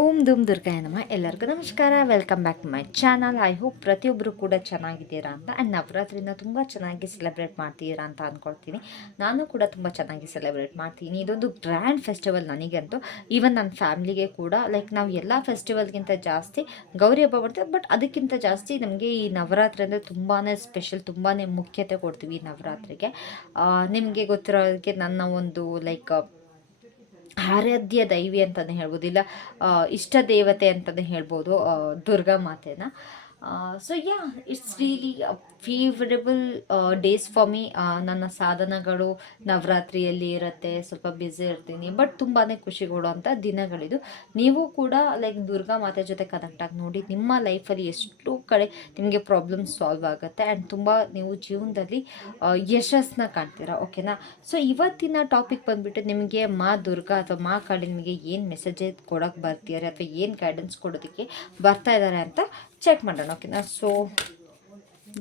ಓಂ ಧೂಮ್ ದುರ್ಗಾಯ ನಮ. ಎಲ್ಲರಿಗೂ ನಮಸ್ಕಾರ. Welcome back to my channel I hope ಪ್ರತಿಯೊಬ್ಬರು ಕೂಡ ಚೆನ್ನಾಗಿದ್ದೀರಾ ಅಂತ ಆ್ಯಂಡ್ ನವರಾತ್ರಿನ ತುಂಬ ಚೆನ್ನಾಗಿ ಸೆಲೆಬ್ರೇಟ್ ಮಾಡ್ತೀರಾ ಅಂತ ಅಂದ್ಕೊಳ್ತೀನಿ ನಾನು ಕೂಡ ತುಂಬ ಚೆನ್ನಾಗಿ ಸೆಲೆಬ್ರೇಟ್ ಮಾಡ್ತೀನಿ. ಇದೊಂದು ಗ್ರ್ಯಾಂಡ್ ಫೆಸ್ಟಿವಲ್ ನನಗಂತೂ. ಈವನ್ ನನ್ನ ಫ್ಯಾಮ್ಲಿಗೆ ಕೂಡ. ಲೈಕ್ ನಾವು ಎಲ್ಲ ಫೆಸ್ಟಿವಲ್ಗಿಂತ ಜಾಸ್ತಿ ಗೌರಿ ಹಬ್ಬ ಮಾಡ್ತೀವಿ. ಬಟ್ ಅದಕ್ಕಿಂತ ಜಾಸ್ತಿ ನಮಗೆ ಈ ನವರಾತ್ರಿ ಅಂದರೆ ತುಂಬಾ ಸ್ಪೆಷಲ್ ತುಂಬಾ ಮುಖ್ಯತೆ ಕೊಡ್ತೀವಿ ಈ ನವರಾತ್ರಿಗೆ. ನಿಮಗೆ ಗೊತ್ತಿರೋದಕ್ಕೆ ನನ್ನ ಒಂದು ಲೈಕ್ ಆರಾಧ್ಯ ದೈವಿ ಅಂತಲೇ ಹೇಳ್ಬೋದು ಇಲ್ಲ ಇಷ್ಟ ದೇವತೆ ಅಂತಲೇ ಹೇಳ್ಬೋದು Durga ಮಾತೆನ. So yeah it's really favourable days for me ನನ್ನ ಸಾಧನಗಳು ನವರಾತ್ರಿಯಲ್ಲಿ ಇರುತ್ತೆ ಸ್ವಲ್ಪ ಬ್ಯುಸಿ ಇರ್ತೀನಿ ಬಟ್ ತುಂಬಾ ಖುಷಿ ಕೊಡುವಂಥ ದಿನಗಳಿದು. ನೀವು ಕೂಡ ಲೈಕ್ ದುರ್ಗಾ ಮಾತೆ ಜೊತೆ ಕನೆಕ್ಟ್ ಆಗಿ ನೋಡಿ ನಿಮ್ಮ ಲೈಫಲ್ಲಿ ಎಷ್ಟು ಕಡೆ ನಿಮಗೆ ಪ್ರಾಬ್ಲಮ್ ಸಾಲ್ವ್ ಆಗುತ್ತೆ ಆ್ಯಂಡ್ ತುಂಬ ನೀವು ಜೀವನದಲ್ಲಿ ಆ, ಯಶಸ್ಸನ್ನ ಕಾಣ್ತೀರಾ ಓಕೆನಾ ಸೊ ಇವತ್ತಿನ ಟಾಪಿಕ್ ಬಂದ್ಬಿಟ್ಟು ನಿಮಗೆ ಮಾ ದುರ್ಗಾ ಅಥವಾ ಮಾ ಕಾಳಿ ನಿಮಗೆ ಏನು ಮೆಸೇಜ್ ಕೊಡೋಕ್ಕೆ ಬರ್ತಿದ್ದಾರೆ ಅಥವಾ ಏನು ಗೈಡೆನ್ಸ್ ಕೊಡೋದಕ್ಕೆ ಬರ್ತಾ ಇದ್ದಾರೆ ಅಂತ ಚೆಕ್ ಮಾಡೋಣ ಓಕೆನಾ ಸೊ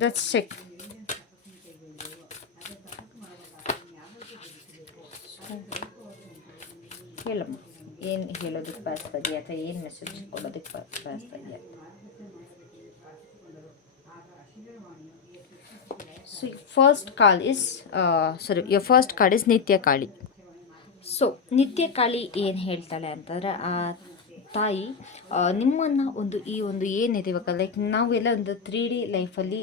ದಟ್ಸ್ ಚೆಕ್ ಹೇಳಮ್ಮ, ಏನು ಹೇಳೋದಕ್ಕೆ ಬಯಸ್ತಾ ಇದೆಯಾ ಅಥವಾ ಏನು ಮೆಸೇಜ್ ಕೊಡೋದಕ್ಕೆ ಪಾಸ್ ಇದೆಯಾ? So first call is sorry yeah first card is ನಿತ್ಯ ಕಾಳಿ ಸೊ ನಿತ್ಯ ಕಾಳಿ ಏನು ಹೇಳ್ತಾಳೆ ಅಂತಂದರೆ ತಾಯಿ ನಿಮ್ಮನ್ನು ಒಂದು ಈ ಒಂದು ಏನಿದೆ ಇವಾಗ ಲೈಕ್ ನಾವೆಲ್ಲ ಒಂದು ತ್ರೀ ಡಿ ಲೈಫಲ್ಲಿ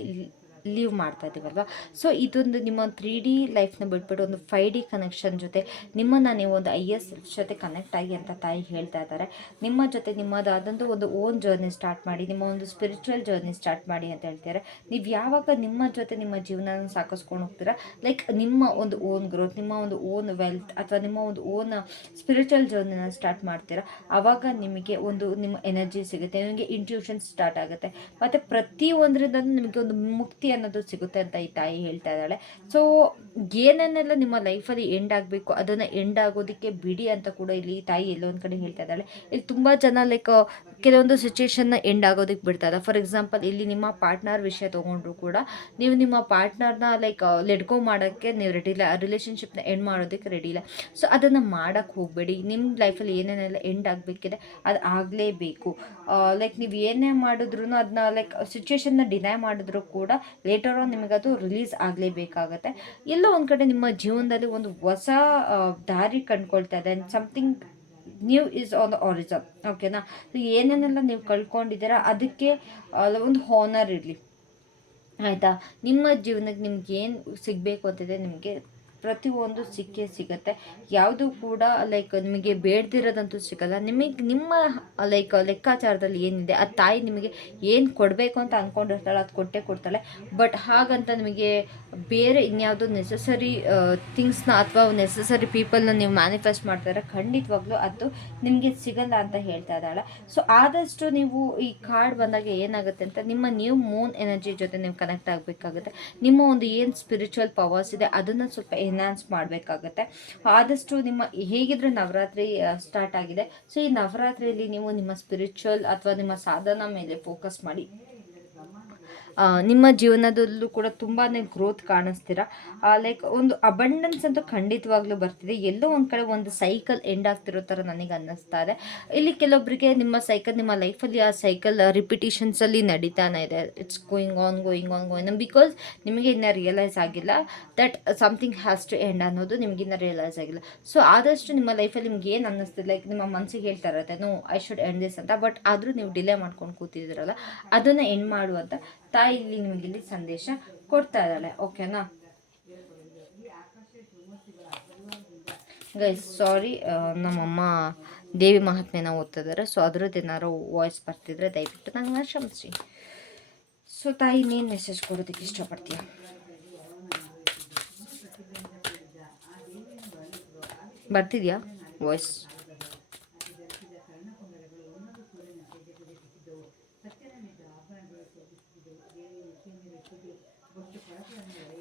ಲೀವ್ ಮಾಡ್ತಾ ಇದ್ದೀವಲ್ವ? ಸೊ ಇದೊಂದು ನಿಮ್ಮ ತ್ರೀ ಡಿ ಲೈಫ್ನ ಬಿಟ್ಬಿಟ್ಟು ಒಂದು ಫೈ ಡಿ ಕನೆಕ್ಷನ್ ಜೊತೆ ನಿಮ್ಮನ್ನು ನೀವು ಒಂದು ಐ ಎಸ್ ಜೊತೆ ಕನೆಕ್ಟ್ ಆಗಿ ಅಂತ ತಾಯಿ ಹೇಳ್ತಾ ಇದ್ದಾರೆ. ನಿಮ್ಮ ಜೊತೆ ನಿಮ್ಮದಾದಂಥ ಒಂದು ಓನ್ ಜರ್ನಿ ಸ್ಟಾರ್ಟ್ ಮಾಡಿ, ನಿಮ್ಮ ಒಂದು ಸ್ಪಿರಿಚುವಲ್ ಜರ್ನಿ ಸ್ಟಾರ್ಟ್ ಮಾಡಿ ಅಂತ ಹೇಳ್ತಾರೆ ನೀವು ಯಾವಾಗ ನಿಮ್ಮ ಜೊತೆ ನಿಮ್ಮ ಜೀವನ ಸಾಕಿಸ್ಕೊಂಡು ಹೋಗ್ತೀರಾ? ಲೈಕ್ ನಿಮ್ಮ ಒಂದು ಓನ್ ಗ್ರೋತ್ ನಿಮ್ಮ ಒಂದು ಓನ್ ವೆಲ್ತ್ ಅಥವಾ ನಿಮ್ಮ ಒಂದು ಓನ್ ಸ್ಪಿರಿಚುವಲ್ ಜರ್ನಿನ ಸ್ಟಾರ್ಟ್ ಮಾಡ್ತೀರಾ? ಆವಾಗ ನಿಮಗೆ ಒಂದು ನಿಮ್ಮ ಎನರ್ಜಿ ಸಿಗುತ್ತೆ, ನಿಮಗೆ ಇಂಟ್ಯೂಷನ್ ಸ್ಟಾರ್ಟ್ ಆಗುತ್ತೆ. ಮತ್ತು ಪ್ರತಿ ಒಂದರಿಂದ ನಿಮಗೆ ಒಂದು ಮುಕ್ತಿ ಅನ್ನೋದು ಸಿಗುತ್ತೆ ಅಂತ ಈ ತಾಯಿ ಹೇಳ್ತಾ ಇದ್ದಾಳೆ. ಸೊ ಏನನ್ನೆಲ್ಲ ನಿಮ್ಮ ಲೈಫಲ್ಲಿ ಎಂಡ್ ಆಗಬೇಕು, ಅದನ್ನು ಎಂಡ್ ಆಗೋದಕ್ಕೆ ಬಿಡಿ ಅಂತ ಕೂಡ ಇಲ್ಲಿ ತಾಯಿ ಎಲ್ಲೋ ಒಂದು ಕಡೆ ಹೇಳ್ತಾ ಇದ್ದಾಳೆ. ಇಲ್ಲಿ ತುಂಬ ಜನ ಲೈಕ್ ಕೆಲವೊಂದು ಸಿಚುವೇಶನ್ನ ಎಂಡ್ ಆಗೋದಕ್ಕೆ ಬಿಡ್ತಾರೆ ಫಾರ್ ಎಕ್ಸಾಂಪಲ್ ಇಲ್ಲಿ ನಿಮ್ಮ ಪಾರ್ಟ್ನರ್ ವಿಷಯ ತೊಗೊಂಡ್ರು ಕೂಡ ನೀವು ನಿಮ್ಮ ಪಾರ್ಟ್ನರ್ನ ಲೈಕ್ ಲೆಡ್ಕೋ ಮಾಡೋಕ್ಕೆ ನೀವು ರೆಡಿ ಇಲ್ಲ. ರಿಲೇಷನ್ಶಿಪ್ನ ಎಂಡ್ ಮಾಡೋದಕ್ಕೆ ರೆಡಿ ಇಲ್ಲ. ಸೊ ಅದನ್ನು ಮಾಡೋಕ್ಕೆ ಹೋಗಬೇಡಿ. ನಿಮ್ಮ ಲೈಫಲ್ಲಿ ಏನೇನೆಲ್ಲ ಎಂಡ್ ಆಗಬೇಕಿದೆ, ಅದು ಆಗಲೇಬೇಕು. ಲೈಕ್ ನೀವು ಏನೇ ಮಾಡಿದ್ರು ಅದನ್ನ ಲೈಕ್ ಸಿಚುವೇಶನ್ನ ಡಿನೈ ಮಾಡಿದ್ರು ಕೂಡ ಲೇಟರ್ ಆನ್ ಅದು ರಿಲೀಸ್ ಆಗಲೇಬೇಕಾಗತ್ತೆ ಎಲ್ಲೋ ಒಂದು ಕಡೆ ನಿಮ್ಮ ಜೀವನದಲ್ಲಿ ಒಂದು ಹೊಸ ದಾರಿ ಕಂಡ್ಕೊಳ್ತಾ ಇದೆ. And something new is on the origin ಓಕೆನಾ ಏನೇನೆಲ್ಲ ನೀವು ಕಳ್ಕೊಂಡಿದ್ದೀರಾ? ಅದಕ್ಕೆ ಒಂದು ಹಾನರ್ ಇರಲಿ. ಆಯಿತಾ? ನಿಮ್ಮ ಜೀವನಕ್ಕೆ ನಿಮ್ಗೆ ಏನು ಸಿಗಬೇಕು ಅಂತಿದೆ ನಿಮಗೆ ಪ್ರತಿಯೊಂದು ಸಿಕ್ಕೇ ಸಿಗುತ್ತೆ. ಯಾವುದು ಕೂಡ ಲೈಕ್ ನಿಮಗೆ ಬೇಡದಿರೋದಂತೂ ಸಿಗಲ್ಲ. ನಿಮಗೆ ನಿಮ್ಮ ಲೈಕ್ ಲೆಕ್ಕಾಚಾರದಲ್ಲಿ ಏನಿದೆ, ಆ ತಾಯಿ ನಿಮಗೆ ಏನು ಕೊಡಬೇಕು ಅಂತ ಅಂದ್ಕೊಂಡಿರ್ತಾಳೆ ಅದು ಕೊಟ್ಟೇ ಕೊಡ್ತಾಳೆ. ಬಟ್ ಹಾಗಂತ ನಿಮಗೆ ಬೇರೆ ಇನ್ಯಾವುದೋ ನೆಸಸರಿ ಥಿಂಗ್ಸ್ನ ಅಥವಾ ನೆಸಸರಿ ಪೀಪಲ್ನ ನೀವು ಮ್ಯಾನಿಫೆಸ್ಟ್ ಮಾಡ್ತಾರೆ ಖಂಡಿತವಾಗ್ಲೂ ಅದು ನಿಮಗೆ ಸಿಗಲ್ಲ ಅಂತ ಹೇಳ್ತಾ ಇದ್ದಾಳೆ. ಸೊ ಆದಷ್ಟು ನೀವು ಈ ಕಾರ್ಡ್ ಬಂದಾಗ ಏನಾಗುತ್ತೆ ಅಂತ ನಿಮ್ಮ ನ್ಯೂ ಮೂನ್ ಎನರ್ಜಿ ಜೊತೆ ನೀವು ಕನೆಕ್ಟ್ ಆಗಬೇಕಾಗುತ್ತೆ. ನಿಮ್ಮ ಒಂದು ಏನು ಸ್ಪಿರಿಚುವಲ್ ಪವರ್ಸ್ ಇದೆ, ಅದನ್ನು ಸ್ವಲ್ಪ ಎನ್ಹಾನ್ಸ್ ಮಾಡಬೇಕಾಗುತ್ತೆ. ಆದಷ್ಟು ನಿಮ್ಮ, ಹೇಗಿದ್ರೆ ನವರಾತ್ರಿ ಸ್ಟಾರ್ಟ್ ಆಗಿದೆ. ಸೊ ಈ ನವರಾತ್ರಿಯಲ್ಲಿ ನೀವು ನಿಮ್ಮ ಸ್ಪಿರಿಚುವಲ್ ಅಥವಾ ನಿಮ್ಮ ಸಾಧನ ಮೇಲೆ ಫೋಕಸ್ ಮಾಡಿ. ನಿಮ್ಮ ಜೀವನದಲ್ಲೂ ಕೂಡ ತುಂಬಾ ಗ್ರೋತ್ ಕಾಣಿಸ್ತೀರಾ? ಲೈಕ್ ಒಂದು ಅಬಂಡೆನ್ಸ್ ಅಂತೂ ಖಂಡಿತವಾಗ್ಲೂ ಬರ್ತಿದೆ. ಎಲ್ಲೋ ಒಂದು ಕಡೆ ಒಂದು ಸೈಕಲ್ ಎಂಡ್ ಆಗ್ತಿರೋ ಥರ ನನಗೆ ಅನ್ನಿಸ್ತಾ ಇದೆ. ಇಲ್ಲಿ ಕೆಲವೊಬ್ಬರಿಗೆ ನಿಮ್ಮ ಸೈಕಲ್ ನಿಮ್ಮ ಲೈಫಲ್ಲಿ ಆ ಸೈಕಲ್ ರಿಪಿಟೇಷನ್ಸಲ್ಲಿ ನಡೀತಾನೆ ಇದೆ. It's going on going on going because ನಿಮಗೆ ಇನ್ನೂ ರಿಯಲೈಸ್ ಆಗಿಲ್ಲ that something has to end ಅನ್ನೋದು ನಿಮಗೆ ಇನ್ನೂ ರಿಯಲೈಸ್ ಆಗಿಲ್ಲ. ಸೊ ಆದಷ್ಟು ನಿಮ್ಮ ಲೈಫಲ್ಲಿ ನಿಮ್ಗೆ ಏನು ಅನ್ನಿಸ್ತಿದೆ? ಲೈಕ್ ನಿಮ್ಮ ಮನಸ್ಸಿಗೆ ಹೇಳ್ತಾ ಇರತ್ತೆ no I should end this ಅಂತ. ಬಟ್ ಆದರೂ ನೀವು ಡಿಲೇ ಮಾಡ್ಕೊಂಡು ಕೂತಿದ್ದೀರಲ್ಲ, ಅದನ್ನು ಎಂಡ್ ಮಾಡುವಂತ ತಾಯಿ ಇಲ್ಲಿ ನಿಮಗೆ ಇಲ್ಲಿ ಸಂದೇಶ ಕೊಡ್ತಾ ಇದ್ದಾಳೆ. ಓಕೆನಾ ಗೈಸ್ ಸಾರಿ ನಮ್ಮಮ್ಮ ದೇವಿ ಮಹಾತ್ಮೆನ ಓದ್ತಿದ್ದಾರೆ. ಸೊ ಅದ್ರದ್ದು ಏನಾರು ವಾಯ್ಸ್ ಬರ್ತಿದ್ರೆ ದಯವಿಟ್ಟು ನಂಗೆ ಕ್ಷಮಿಸಿ. ಸೊ ತಾಯಿ, ನೀನು ಮೆಸೇಜ್ ಕೊಡೋದಕ್ಕೆ ಇಷ್ಟಪಡ್ತೀಯ? ಬರ್ತಿದ್ಯಾ voice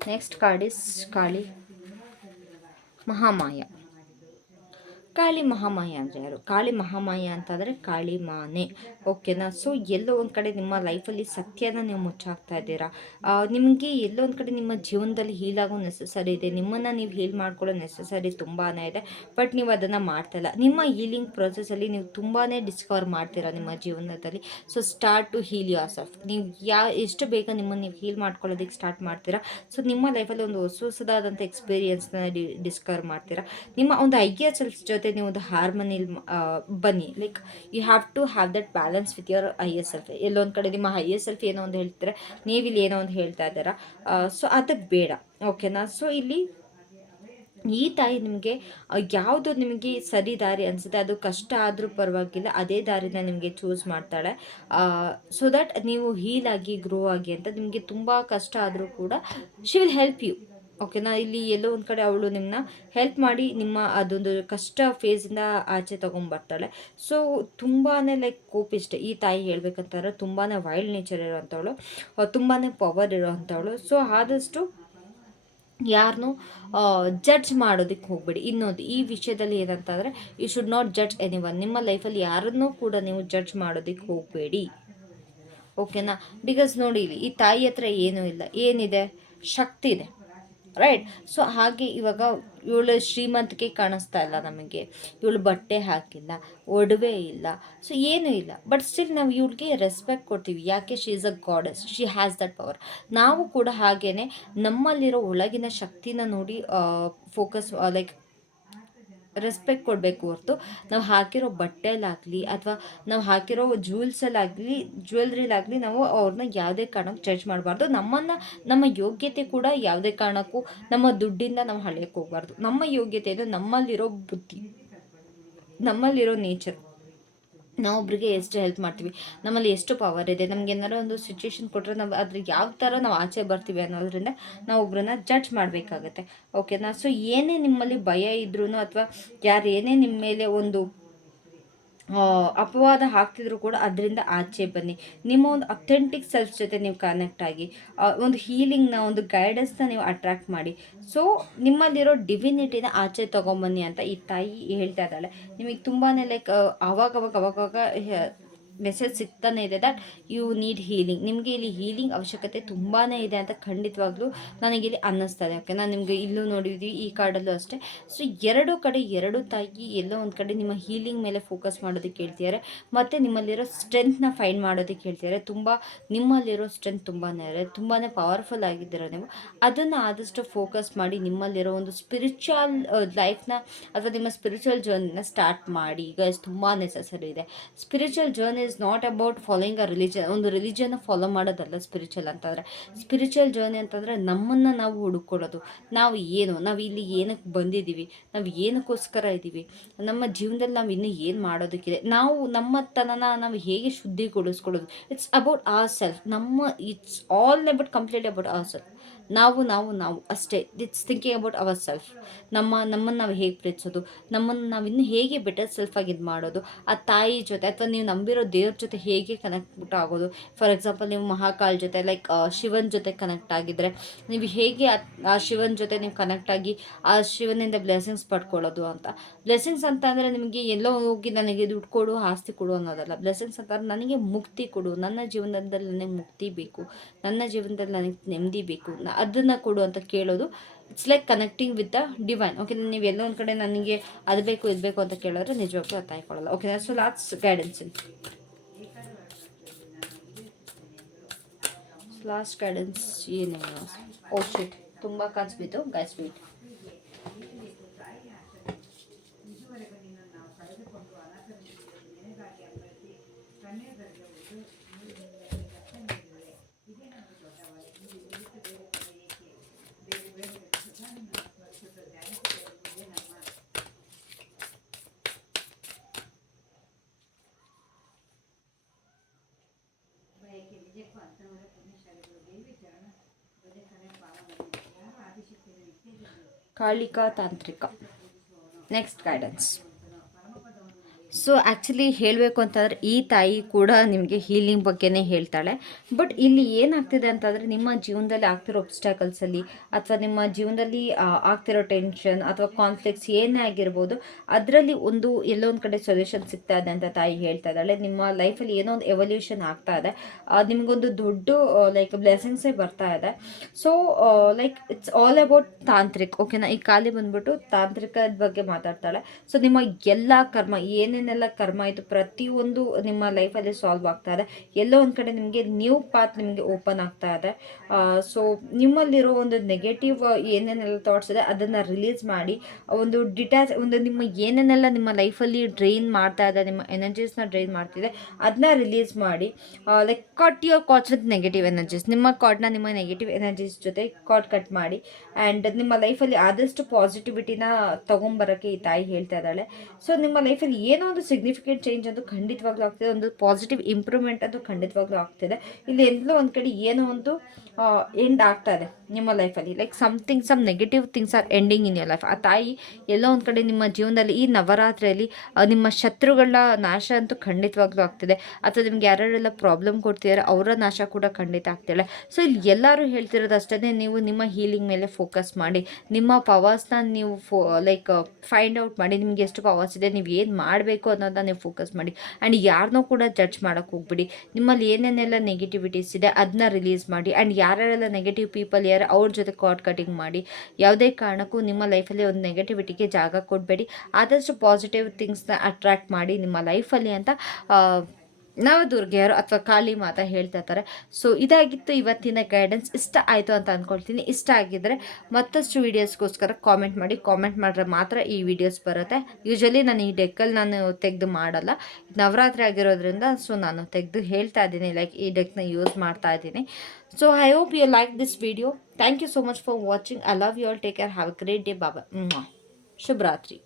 next card is Kali Mahamaya Kali Mahamaya ಅಂದರೆ ಯಾರು? ಕಾಳಿ ಮಹಾಮಾಯ ಅಂತಂದರೆ ಕಾಳಿ ಮಾನೆ. ಓಕೆನಾ ಸೊ ಎಲ್ಲೋ ಒಂದು ಕಡೆ ನಿಮ್ಮ ಲೈಫಲ್ಲಿ ಸತ್ಯನ ನೀವು ಮುಚ್ಚಾಕ್ತಾ ಇದ್ದೀರಾ? ನಿಮಗೆ ಎಲ್ಲೋ ಒಂದು ಕಡೆ ನಿಮ್ಮ ಜೀವನದಲ್ಲಿ ಹೀಲ್ ಆಗೋ ನೆಸೆಸರಿ ಇದೆ. ನಿಮ್ಮನ್ನು ನೀವು ಹೀಲ್ ಮಾಡ್ಕೊಳ್ಳೋ ನೆಸಸರಿ ತುಂಬಾ ಇದೆ. ಬಟ್ ನೀವು ಅದನ್ನು ಮಾಡ್ತಾಯಿಲ್ಲ ನಿಮ್ಮ ಹೀಲಿಂಗ್ ಪ್ರೊಸೆಸ್ಸಲ್ಲಿ ನೀವು ತುಂಬಾ ಡಿಸ್ಕವರ್ ಮಾಡ್ತೀರಾ ನಿಮ್ಮ ಜೀವನದಲ್ಲಿ? So start to heal yourself ನೀವು ಯಾ, ಎಷ್ಟು ಬೇಗ ನಿಮ್ಮನ್ನು ನೀವು ಹೀಲ್ ಮಾಡ್ಕೊಳ್ಳೋದಕ್ಕೆ ಸ್ಟಾರ್ಟ್ ಮಾಡ್ತೀರಾ? ಸೊ ನಿಮ್ಮ ಲೈಫಲ್ಲಿ ಒಂದು ಹೊಸ ಹೊಸದಾದಂಥ ಎಕ್ಸ್ಪೀರಿಯನ್ಸ್ನ ಡಿಸ್ಕವರ್ ಮಾಡ್ತೀರಾ? ನಿಮ್ಮ ಒಂದು ಐಡಿಯಾ ಸೆಲ್ಫ್ ಜೊತೆ ನೀವು ಒಂದು ಹಾರ್ಮನಿಲ್ ಬನ್ನಿ. Like you have to have that balance with your yourself ಎಲ್ಲೊಂದು ಕಡೆ ನಿಮ್ಮ ಐಯರ್ ಸೆಲ್ಫ್ ಏನೋ ಒಂದು ಹೇಳ್ತಾರೆ ನೀವಿಲ್ಲಿ ಏನೋ ಒಂದು ಹೇಳ್ತಾ ಇದ್ದಾರಾ. ಸೊ ಅದಕ್ಕೆ ಬೇಡ. ಓಕೆನಾ ಸೊ ಇಲ್ಲಿ ಈ ತಾಯಿ ನಿಮಗೆ ಯಾವುದು ನಿಮಗೆ ಸರಿ ದಾರಿ ಅನಿಸುತ್ತೆ, ಅದು ಕಷ್ಟ ಆದರೂ ಪರವಾಗಿಲ್ಲ, ಅದೇ ದಾರಿನ ನಿಮಗೆ ಚೂಸ್ ಮಾಡ್ತಾಳೆ. ಸೊ ದಟ್ ನೀವು ಹೀಲಾಗಿ ಗ್ರೋ ಆಗಿ ಅಂತ ನಿಮಗೆ ತುಂಬ ಕಷ್ಟ ಆದರೂ ಕೂಡ ಶಿ ವಿಲ್ ಹೆಲ್ಪ್ ಯು ಓಕೆನಾ ಇಲ್ಲಿ ಎಲ್ಲೋ ಒಂದು ಕಡೆ ಅವಳು ನಿಮ್ಮನ್ನ ಹೆಲ್ಪ್ ಮಾಡಿ ನಿಮ್ಮ ಅದೊಂದು ಕಷ್ಟ ಫೇಸಿಂದ ಆಚೆ ತೊಗೊಂಬರ್ತಾಳೆ ಸೊ ತುಂಬಾ ಲೈಕ್ ಕೋಪಿಷ್ಟ ಈ ತಾಯಿ ಹೇಳ್ಬೇಕಂತಂದ್ರೆ ತುಂಬಾ ವೈಲ್ಡ್ ನೇಚರ್ ಇರೋವಂಥವಳು ತುಂಬಾ ಪವರ್ ಇರೋವಂಥವಳು ಸೊ ಆದಷ್ಟು ಯಾರನ್ನೂ ಜಡ್ಜ್ ಮಾಡೋದಕ್ಕೆ ಹೋಗಬೇಡಿ. ಇನ್ನೊಂದು, ಈ ವಿಷಯದಲ್ಲಿ ಏನಂತಂದರೆ you should not judge anyone ನಿಮ್ಮ ಲೈಫಲ್ಲಿ ಯಾರನ್ನೂ ಕೂಡ ನೀವು ಜಡ್ಜ್ ಮಾಡೋದಕ್ಕೆ ಹೋಗಬೇಡಿ. ಓಕೆನಾ ಬಿಕಾಸ್ ನೋಡಿ, ಈ ತಾಯಿ ಹತ್ರ ಏನೂ ಇಲ್ಲ. ಏನಿದೆ? ಶಕ್ತಿ ಇದೆ. ರೈಟ್ ಸೊ ಹಾಗೆ ಇವಾಗ ಇವಳು ಶ್ರೀಮಂತಿಕೆ ಕಾಣಿಸ್ತಾ ಇಲ್ಲ ನಮಗೆ. ಇವಳು ಬಟ್ಟೆ ಹಾಕಿಲ್ಲ, ಒಡವೆ ಇಲ್ಲ ಸೊ ಏನೂ ಇಲ್ಲ. ಬಟ್ ಸ್ಟಿಲ್ ನಾವು ಇವಳಿಗೆ ರೆಸ್ಪೆಕ್ಟ್ ಕೊಡ್ತೀವಿ. ಯಾಕೆ? She is a goddess she has that power ನಾವು ಕೂಡ ಹಾಗೇ ನಮ್ಮಲ್ಲಿರೋ ಒಳಗಿನ ಶಕ್ತಿನ ನೋಡಿ ಫೋಕಸ್ ಲೈಕ್ ರೆಸ್ಪೆಕ್ಟ್ ಕೊಡಬೇಕು ಹೊರತು ನಾವು ಹಾಕಿರೋ ಬಟ್ಟೆಲಾಗಲಿ ಅಥವಾ ನಾವು ಹಾಕಿರೋ ಜ್ಯೂಲ್ಸಲ್ಲಾಗಲಿ ಜ್ಯುವೆಲ್ರಿಲಾಗಲಿ ನಾವು ಅವ್ರನ್ನ ಯಾವುದೇ ಕಾರಣಕ್ಕೆ ಜಡ್ಜ್ ಮಾಡಬಾರ್ದು. ನಮ್ಮನ್ನು, ನಮ್ಮ ಯೋಗ್ಯತೆ ಕೂಡ ಯಾವುದೇ ಕಾರಣಕ್ಕೂ ನಮ್ಮ ದುಡ್ಡಿಂದ ನಾವು ಹಳೆಯಕ್ಕೆ ಹೋಗಬಾರ್ದು. ನಮ್ಮ ಯೋಗ್ಯತೆ ನಮ್ಮಲ್ಲಿರೋ ಬುದ್ಧಿ, ನಮ್ಮಲ್ಲಿರೋ ನೇಚರ್ ನಾವೊಬ್ರಿಗೆ ಎಷ್ಟು ಹೆಲ್ಪ್ ಮಾಡ್ತೀವಿ? ನಮ್ಮಲ್ಲಿ ಎಷ್ಟು ಪವರ್ ಇದೆ? ನಮ್ಗೆ ಏನಾರು ಒಂದು ಸಿಚುವೇಶನ್ ಕೊಟ್ಟರೆ ನಾವು ಅದ್ರ ಯಾವ ಥರ ನಾವು ಆಚೆ ಬರ್ತೀವಿ ಅನ್ನೋದ್ರಿಂದ ನಾವು ಒಬ್ಬರನ್ನ ಜಡ್ಜ್ ಮಾಡಬೇಕಾಗತ್ತೆ. ಓಕೆನಾ ಸೊ ಏನೇ ನಿಮ್ಮಲ್ಲಿ ಭಯ ಇದ್ರೂ ಅಥವಾ ಯಾರು ಏನೇ ನಿಮ್ಮ ಮೇಲೆ ಒಂದು ಅಪವಾದ ಹಾಕ್ತಿದ್ರು ಕೂಡ ಅದರಿಂದ ಆಚೆ ಬನ್ನಿ. ನಿಮ್ಮ ಒಂದು ಅಥೆಂಟಿಕ್ ಸೆಲ್ಫ್ ಜೊತೆ ನೀವು ಕನೆಕ್ಟ್ ಆಗಿ ಒಂದು ಹೀಲಿಂಗ್ನ ಒಂದು ಗೈಡೆನ್ಸ್ನ ನೀವು ಅಟ್ರಾಕ್ಟ್ ಮಾಡಿ. ಸೊ ನಿಮ್ಮಲ್ಲಿರೋ ಡಿವಿನಿಟಿನ ಆಚೆ ತೊಗೊಂಬನ್ನಿ ಅಂತ ಈ ತಾಯಿ ಹೇಳ್ತಾ ಇದ್ದಾಳೆ. ನಿಮಗೆ ತುಂಬಾ ಲೈಕ್ ಅವಾಗವಾಗ ಅವಾಗವಾಗ ಮೆಸೇಜ್ ಸಿಗ್ತಾನೆ ಇದೆ ದಟ್ ಯು ನೀಡ್ ಹೀಲಿಂಗ್ ನಿಮಗೆ ಇಲ್ಲಿ ಹೀಲಿಂಗ್ ಅವಶ್ಯಕತೆ ತುಂಬಾ ಇದೆ ಅಂತ ಖಂಡಿತವಾಗ್ಲೂ ನನಗಿಲ್ಲಿ ಅನ್ನಿಸ್ತದೆ ಓಕೆ ನಾನು ನಿಮಗೆ ಇಲ್ಲೂ ನೋಡಿದ್ವಿ, ಈ ಕಾರ್ಡಲ್ಲೂ ಅಷ್ಟೇ. ಸೊ ಎರಡು ಕಡೆ ಎರಡು ತಾಯಿ, ಎಲ್ಲೋ ಒಂದು ಕಡೆ ನಿಮ್ಮ ಹೀಲಿಂಗ್ ಮೇಲೆ ಫೋಕಸ್ ಮಾಡೋದಕ್ಕೆ ಹೇಳ್ತಿದ್ದಾರೆ. ಮತ್ತು ನಿಮ್ಮಲ್ಲಿರೋ ಸ್ಟ್ರೆಂತ್ನ ಫೈಂಡ್ ಮಾಡೋದಕ್ಕೆ ಹೇಳ್ತಿದ್ದಾರೆ. ತುಂಬ, ನಿಮ್ಮಲ್ಲಿರೋ ಸ್ಟ್ರೆಂತ್ ತುಂಬಾ ಇದೆ. ತುಂಬಾ ಪವರ್ಫುಲ್ ಆಗಿದ್ದೀರ ನೀವು. ಅದನ್ನು ಆದಷ್ಟು ಫೋಕಸ್ ಮಾಡಿ ನಿಮ್ಮಲ್ಲಿರೋ ಒಂದು ಸ್ಪಿರಿಚುವಲ್ ಲೈಫ್ನ ಅಥವಾ ನಿಮ್ಮ ಸ್ಪಿರಿಚುವಲ್ ಜರ್ನಿನ ಸ್ಟಾರ್ಟ್ ಮಾಡಿ. ಈಗ ತುಂಬಾ ನೆಸೆಸರಿ ಇದೆ. Spiritual journey is not about following a religion ಒಂದು ರಿಲಿಜನ್ ಫಾಲೋ ಮಾಡೋದಲ್ಲ ಸ್ಪಿರಿಚುವಲ್ ಅಂತಂದರೆ. ಸ್ಪಿರಿಚುವಲ್ ಜರ್ನಿ ಅಂತಂದರೆ ನಮ್ಮನ್ನು ನಾವು ಹುಡುಕೊಳ್ಳೋದು. ನಾವು ಏನು, ನಾವು ಇಲ್ಲಿ ಏನಕ್ಕೆ ಬಂದಿದ್ದೀವಿ, ನಾವು ಏನಕ್ಕೋಸ್ಕರ ಇದ್ದೀವಿ, ನಮ್ಮ ಜೀವನದಲ್ಲಿ ನಾವು ಇನ್ನೂ ಏನು ಮಾಡೋದಕ್ಕಿದೆ. ನಾವು ನಮ್ಮ ತನನ ನಾವು ಹೇಗೆ ಶುದ್ಧಿಗೊಳಿಸ್ಕೊಳ್ಳೋದು ಇಟ್ಸ್ ಅಬೌಟ್ ಆರ್ ಸೆಲ್ಫ್ ನಮ್ಮ it's all about complete about our self ನಾವು ನಾವು ನಾವು ಅಷ್ಟೇ. It's thinking about our self ನಮ್ಮ, ನಮ್ಮನ್ನು ನಾವು ಹೇಗೆ ಪ್ರೀತಿಸೋದು, ನಮ್ಮನ್ನು ನಾವು ಇನ್ನೂ ಹೇಗೆ ಬೆಟರ್ ಸೆಲ್ಫಾಗಿ ಇದು ಮಾಡೋದು ಆ ತಾಯಿ ಜೊತೆ, ಅಥವಾ ನೀವು ನಂಬಿರೋ ದೇವ್ರ ಜೊತೆ ಹೇಗೆ ಕನೆಕ್ಟ್ ಆಗೋದು? ಫಾರ್ ಎಕ್ಸಾಂಪಲ್ ನೀವು ಮಹಾಕಾಲ್ ಜೊತೆ ಲೈಕ್ ಶಿವನ ಜೊತೆ ಕನೆಕ್ಟ್ ಆಗಿದ್ದರೆ ನೀವು ಹೇಗೆ ಆ ಶಿವನ ಜೊತೆ ನೀವು ಕನೆಕ್ಟ್ ಆಗಿ ಆ ಶಿವನಿಂದ ಬ್ಲೆಸ್ಸಿಂಗ್ಸ್ ಪಡ್ಕೊಳ್ಳೋದು ಅಂತ? ಬ್ಲೆಸ್ಸಿಂಗ್ಸ್ ಅಂತ ಅಂದರೆ ನಿಮಗೆ ಎಲ್ಲೋ ಹೋಗಿ ನನಗೆ ದುಡ್ಡು ಕೊಡು, ಆಸ್ತಿ ಕೊಡು ಅನ್ನೋದಲ್ಲ. ಬ್ಲೆಸ್ಸಿಂಗ್ಸ್ ಅಂತ ನನಗೆ ಮುಕ್ತಿ ಕೊಡು, ನನ್ನ ಜೀವನದಲ್ಲಿ ನನಗೆ ಮುಕ್ತಿ ಬೇಕು, ನನ್ನ ಜೀವನದಲ್ಲಿ ನನಗೆ ನೆಮ್ಮದಿ ಬೇಕು ಅದನ್ನು ಕೊಡು ಅಂತ ಕೇಳೋದು. It's like connecting with the divine okay ನೀವು ಎಲ್ಲೋ ಒಂದು ಕಡೆ ನನಗೆ ಅದು ಬೇಕು, ಇದು ಬೇಕು ಅಂತ ಕೇಳಿದ್ರೆ ನಿಜವಾಗ್ಲೂ ಅರ್ಥ ಆಯ್ಕೊಳ್ಳಲ್ಲ. Okay so last guidance last guidance ಏನೇನು? ಓ ಶಿಟ್ ತುಂಬ ಕಾಣಿಸ್ಬಿತ್ತು ಗೈಸ್ ವೀಟ್ ಕಾಳಿಕಾ ತಾಂತ್ರಿಕ. ನೆಕ್ಸ್ಟ್ ಗೈಡೆನ್ಸ್ ಸೊ ಆ್ಯಕ್ಚುಲಿ ಹೇಳಬೇಕು ಅಂತಂದರೆ ಈ ತಾಯಿ ಕೂಡ ನಿಮಗೆ ಹೀಲಿಂಗ್ ಬಗ್ಗೆನೇ ಹೇಳ್ತಾಳೆ. ಬಟ್ ಇಲ್ಲಿ ಏನಾಗ್ತಿದೆ ಅಂತಂದರೆ ನಿಮ್ಮ ಜೀವನದಲ್ಲಿ ಆಗ್ತಿರೋ ಒಬ್ಸ್ಟ್ಯಾಕಲ್ಸಲ್ಲಿ ಅಥವಾ ನಿಮ್ಮ ಜೀವನದಲ್ಲಿ ಆಗ್ತಿರೋ ಟೆನ್ಷನ್ ಅಥವಾ ಕಾನ್ಫ್ಲಿಕ್ಟ್ಸ್ ಏನೇ ಆಗಿರ್ಬೋದು, ಅದರಲ್ಲಿ ಒಂದು ಎಲ್ಲೋ ಒಂದು ಕಡೆ ಸೊಲ್ಯೂಷನ್ ಸಿಗ್ತಾ ಇದೆ ಅಂತ ತಾಯಿ ಹೇಳ್ತಾ ಇದ್ದಾಳೆ. ನಿಮ್ಮ ಲೈಫಲ್ಲಿ ಏನೋ ಒಂದು ಎವಲ್ಯೂಷನ್ ಆಗ್ತಾ ಇದೆ. ನಿಮಗೊಂದು ದೊಡ್ಡ ಲೈಕ್ ಬ್ಲೆಸ್ಸಿಂಗ್ಸೇ ಬರ್ತಾ ಇದೆ. So like it's all about tantric ಓಕೆನಾ ಈ ಖಾಲಿ ಬಂದ್ಬಿಟ್ಟು ತಾಂತ್ರಿಕದ ಬಗ್ಗೆ ಮಾತಾಡ್ತಾಳೆ. ಸೊ ನಿಮ್ಮ ಎಲ್ಲ ಕರ್ಮ ಏನೇನೆಲ್ಲ ಕರ್ಮ ಆಯಿತು, ಪ್ರತಿಯೊಂದು ನಿಮ್ಮ ಲೈಫಲ್ಲಿ ಸಾಲ್ವ್ ಆಗ್ತಾ ಇದೆ. ಎಲ್ಲೋ ಒಂದು ಕಡೆ ನಿಮಗೆ ನ್ಯೂ ಪಾತ್ ನಿಮಗೆ ಓಪನ್ ಆಗ್ತಾ ಇದೆ. ಸೊ ನಿಮ್ಮಲ್ಲಿರೋ ಒಂದು ನೆಗೆಟಿವ್ ಏನೇನೆಲ್ಲ ಥಾಟ್ಸ್ ಇದೆ, ಅದನ್ನು ರಿಲೀಸ್ ಮಾಡಿ, ಒಂದು ಡಿಟ್ಯಾಚ್ ಒಂದು ನಿಮ್ಮ ಏನೇನೆಲ್ಲ ನಿಮ್ಮ ಲೈಫಲ್ಲಿ ಡ್ರೈನ್ ಮಾಡ್ತಾ ಇದೆ, ನಿಮ್ಮ ಎನರ್ಜೀಸ್ನ ಡ್ರೈನ್ ಮಾಡ್ತಿದೆ ಅದನ್ನ ರಿಲೀಸ್ ಮಾಡಿ like cut your cords with negative energies ನಿಮ್ಮ ಕಾಟ್ನ ನಿಮ್ಮ ನೆಗೆಟಿವ್ ಎನರ್ಜೀಸ್ ಜೊತೆ ಕಾಟ್ ಕಟ್ ಮಾಡಿ ಆ್ಯಂಡ್ ನಿಮ್ಮ ಲೈಫಲ್ಲಿ ಆದಷ್ಟು ಪಾಸಿಟಿವಿಟಿನ ತೊಗೊಂಬರೋಕ್ಕೆ ಈ ತಾಯಿ ಹೇಳ್ತಾ ಇದ್ದಾಳೆ. ಸೊ ನಿಮ್ಮ ಲೈಫಲ್ಲಿ ಏನೋ ಸಿಗ್ನಿಫಿಕೆಂಟ್ ಚೇಂಜ್ ಅದು ಖಂಡಿತವಾಗ್ಲೂ ಆಗ್ತಿದೆ. ಒಂದು ಪಾಸಿಟಿವ್ ಇಂಪ್ರೂವ್ಮೆಂಟ್ ಅದು ಖಂಡಿತವಾಗ್ಲೂ ಆಗ್ತಿದೆ. ಇಲ್ಲಿ ಎಲ್ಲೋ ಒಂದು ಕಡೆ ಏನೋ ಒಂದು ಎಂಡ್ ಆಗ್ತಾ ಇದೆ ನಿಮ್ಮ ಲೈಫಲ್ಲಿ like something some negative things are ending in your life ಆ ತಾಯಿ ಎಲ್ಲೋ ಒಂದು ಕಡೆ ನಿಮ್ಮ ಜೀವನದಲ್ಲಿ, ಈ ನವರಾತ್ರಿಯಲ್ಲಿ ನಿಮ್ಮ ಶತ್ರುಗಳ ನಾಶ ಅಂತೂ ಖಂಡಿತವಾಗ್ಲೂ ಆಗ್ತಿದೆ. ಅಥವಾ ನಿಮ್ಗೆ ಯಾರ್ಯಾರೆಲ್ಲ ಪ್ರಾಬ್ಲಮ್ ಕೊಡ್ತಿದ್ದಾರೆ ಅವರ ನಾಶ ಕೂಡ ಖಂಡಿತ ಆಗ್ತಿಲ್ಲ ಸೊ ಇಲ್ಲಿ ಎಲ್ಲರೂ ಹೇಳ್ತಿರೋದು ಅಷ್ಟೇ ನೀವು ನಿಮ್ಮ ಹೀಲಿಂಗ್ ಮೇಲೆ ಫೋಕಸ್ ಮಾಡಿ. ನಿಮ್ಮ ಪವರ್ಸ್ನ ನೀವು ಲೈಕ್ ಫೈಂಡ್ ಔಟ್ ಮಾಡಿ. ನಿಮ್ಗೆ ಎಷ್ಟು ಪವರ್ಸ್ ಇದೆ, ನೀವು ಏನು ಮಾಡಬೇಕು ಅನ್ನೋದನ್ನ ನೀವು ಫೋಕಸ್ ಮಾಡಿ. ಆ್ಯಂಡ್ ಯಾರನ್ನೂ ಕೂಡ ಜಡ್ಜ್ ಮಾಡೋಕ್ಕೆ ಹೋಗ್ಬಿಡಿ. ನಿಮ್ಮಲ್ಲಿ ಏನೇನೆಲ್ಲ ನೆಗೆಟಿವಿಟೀಸ್ ಇದೆ ಅದನ್ನ ರಿಲೀಸ್ ಮಾಡಿ. ಆ್ಯಂಡ್ ಯಾರ್ಯಾರೆಲ್ಲ ನೆಗೆಟಿವ್ ಪೀಪಲ್ ಯಾರು ಅವ್ರ ಜೊತೆ ಕಾರ್ಡ್ ಕಟಿಂಗ್ ಮಾಡಿ. ಯಾವುದೇ ಕಾರಣಕ್ಕೂ ನಿಮ್ಮ ಲೈಫಲ್ಲಿ ಒಂದು ನೆಗೆಟಿವಿಟಿಗೆ ಜಾಗ ಕೊಡಬೇಡಿ. ಆದಷ್ಟು ಪಾಸಿಟಿವ್ ಥಿಂಗ್ಸ್ನ ಅಟ್ರ್ಯಾಕ್ಟ್ ಮಾಡಿ ನಿಮ್ಮ ಲೈಫಲ್ಲಿ ಅಂತ ನವದುರ್ಗೆಯರು ಅಥವಾ ಕಾಳಿ ಮಾತಾ ಹೇಳ್ತಾ ಇರ್ತಾರೆ. ಸೊ ಇದಾಗಿತ್ತು ಇವತ್ತಿನ ಗೈಡೆನ್ಸ್ ಇಷ್ಟ ಆಯಿತು ಅಂತ ಅಂದ್ಕೊಳ್ತೀನಿ ಇಷ್ಟ ಆಗಿದ್ದರೆ ಮತ್ತಷ್ಟು ವೀಡಿಯೋಸ್ಗೋಸ್ಕರ ಕಾಮೆಂಟ್ ಮಾಡಿ. ಕಾಮೆಂಟ್ ಮಾಡಿದ್ರೆ ಮಾತ್ರ ಈ ವಿಡಿಯೋಸ್ ಬರುತ್ತೆ. ಯೂಶಲಿ ನಾನು ಈ ಡೆಕ್ಕಲ್ಲಿ ನಾನು ತೆಗೆದು ಮಾಡಲ್ಲ. ನವರಾತ್ರಿ ಆಗಿರೋದ್ರಿಂದ ಸೊ ನಾನು ತೆಗೆದು ಹೇಳ್ತಾ ಇದ್ದೀನಿ. ಲೈಕ್ ಈ ಡೆಕ್ನ ಯೂಸ್ ಮಾಡ್ತಾ ಇದ್ದೀನಿ. So I hope you like this video thank you so much for watching I love you all take care have a great day ಬಾಬಾ ಶುಭರಾತ್ರಿ